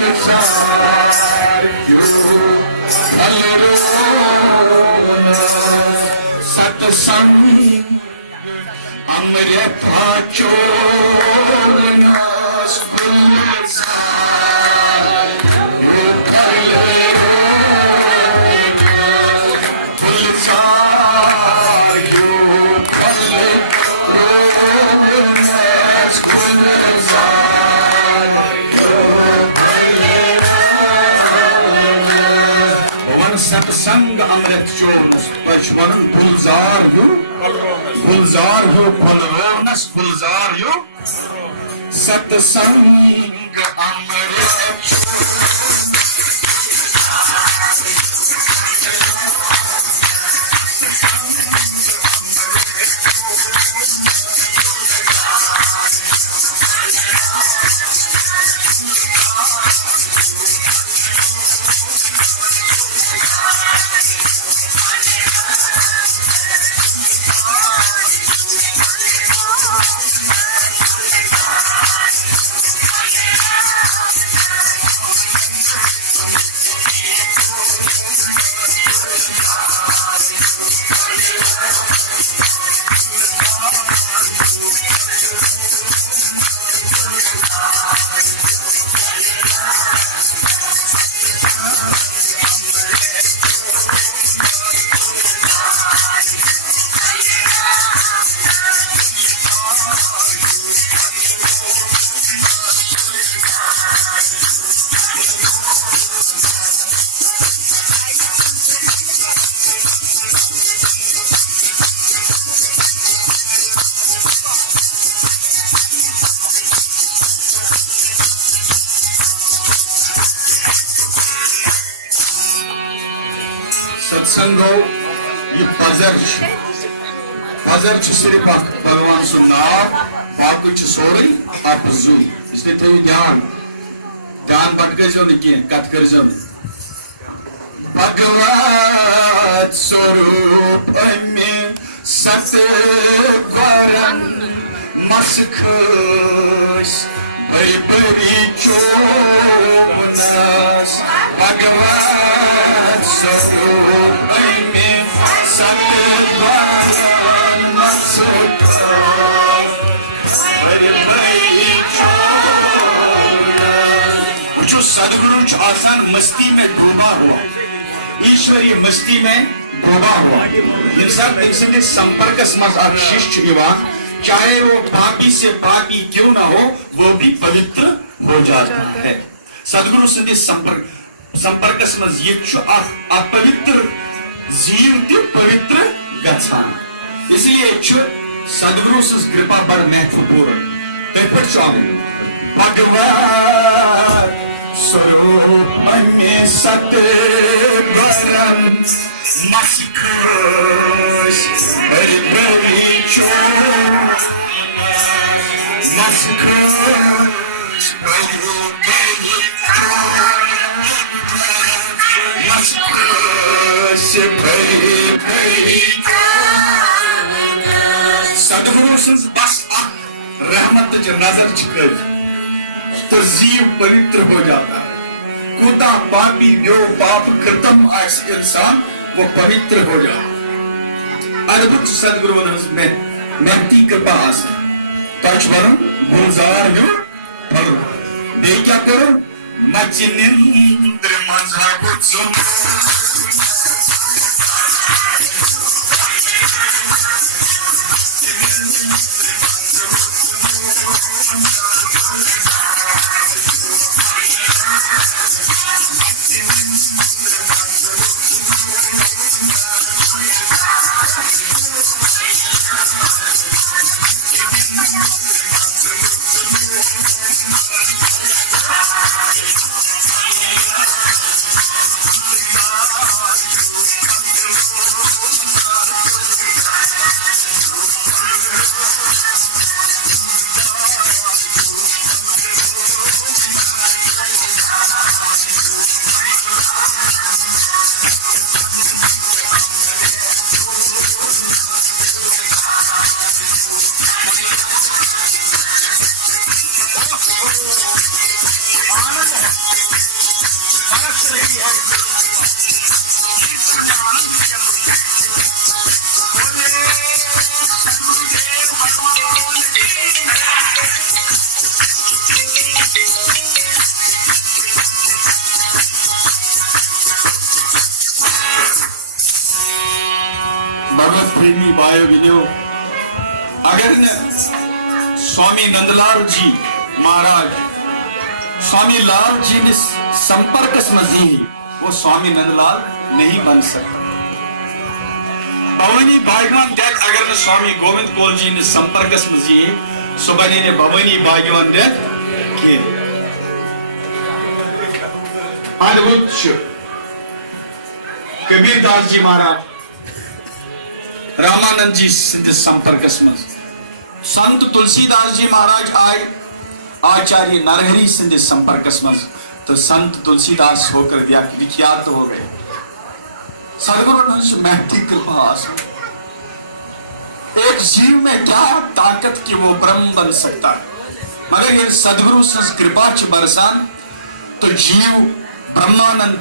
सत्संग अमृत चोरनास सत्संग अमृत चोरनस पचवन गुलजार हो फलरोनस गुलजार हो सत्संग अमृत सत्संगो ये फजर सिर्फ भगवान सुन नाव बाकी सोरे आप जू इसलिए थे ध्यान भटको न कत कर भगवत स्वरूप सतवरन मसखस बरी चोनस भगवत स्वरूप सतवरन मसखस जो सदगुरु आसान मस्ती में डूबा हुआ ईश्वरीय मस्ती में डूबा हुआ इंसान एक संपर्क शिष्य चाहे वो पापी से पापी क्यों ना हो वो भी पवित्र हो जाता है सदगुरु संदे संपर्क अपवित्र जीव पवित्र गच्छान इसलिए सदगुरु कृपा बड़ महत्वपूर्ण भगवान स्वरूप में सतवरन मसखस बरी चोनस मसखस बरी मसखस बरी सदगुरु बस रहमत नजर छिकल तो जीव पवित्र हो जाता है कूदा पापी जो पाप कृतम इंसान वो पवित्र हो जाता अद्भुत सदगुरु में महती कृपा आसा तचवरम गुलजार हो फलो बे क्या करो मजनिंद्र मजहब भगवत प्रेमी भाइयों बहनों, अगर न स्वामी नंदलाल जी महाराज स्वामी लाल जी ने संपर्क समझी, वो स्वामी नंदलाल नहीं बन सकता। भवानी भाग्यवान डेथ अगर न स्वामी गोविंद कौल जी ने संपर्क समझी, सुबह ने भवानी भाग्यवान डेथ के अद्भुत कबीरदास जी महाराज, रामानंद जी सिंध संपर्क मज, संत तुलसीदास जी महाराज आए आचार्य नरहरि सिंध संपर्क मज, तो संत तुलसीदास होकर विख्यात हो गए। सदगुरु महती कृपा। एक जीव में क्या ताकत कि वो ब्रह्म बन सकता है, मगर ये सदगुरु से कृपा च बरसान तो जीव ब्रह्मानंद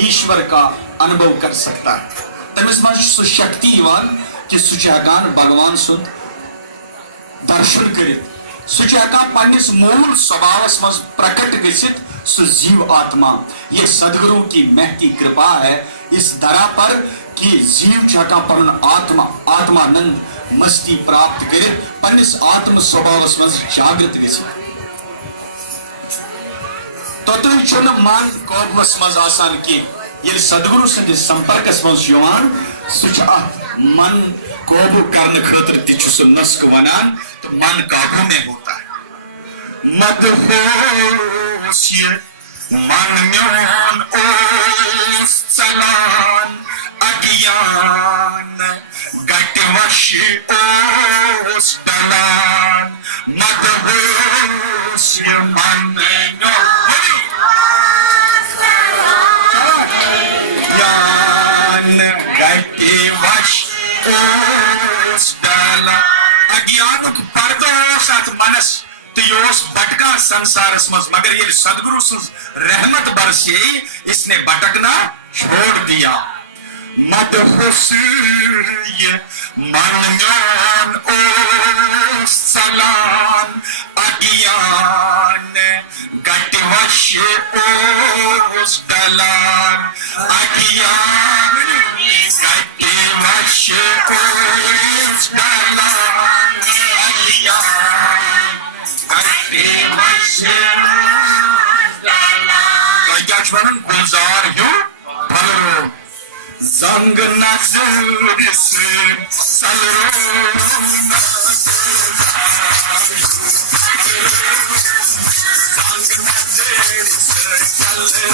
ईश्वर का अनुभव कर सकता है। तमिस मज शक्तिवान कि सुचाकान भगवान सुन दर्शन करित, सुचाकान पन्निस मूल स्वभावस मज प्रकट गसित सु जीव आत्मा। ये सदगुरु की महती कृपा है इस धरा पर कि जीव चाका पर आत्मा आत्मानंद मस्ती प्राप्त करे, पन्निस आत्म स्वभावस मज जागृत गसित। तो चुन मान कोबस मज आसान की ये सदगुरु से संपर्क मज युवान सुचा मन काबू करने खतर तिचुस नस्क वनान, तो मन काबू में होता है। मदहोश मन म्योन ओस चलान अज्ञान गटवश ओस डलान, मदहोश मन मनस तो योस भटका संसार मज, मगर ये सदगुरु रहमत बरसे इसने भटकना छोड़ दिया। मदहोश मन म्योन ओस चलान अज्ञान गटवश ओस डलान, अज्ञान गटवश ओस डलान, गुलजार यू फलरो जंग नजर से सलरो जंग नजर से सलरो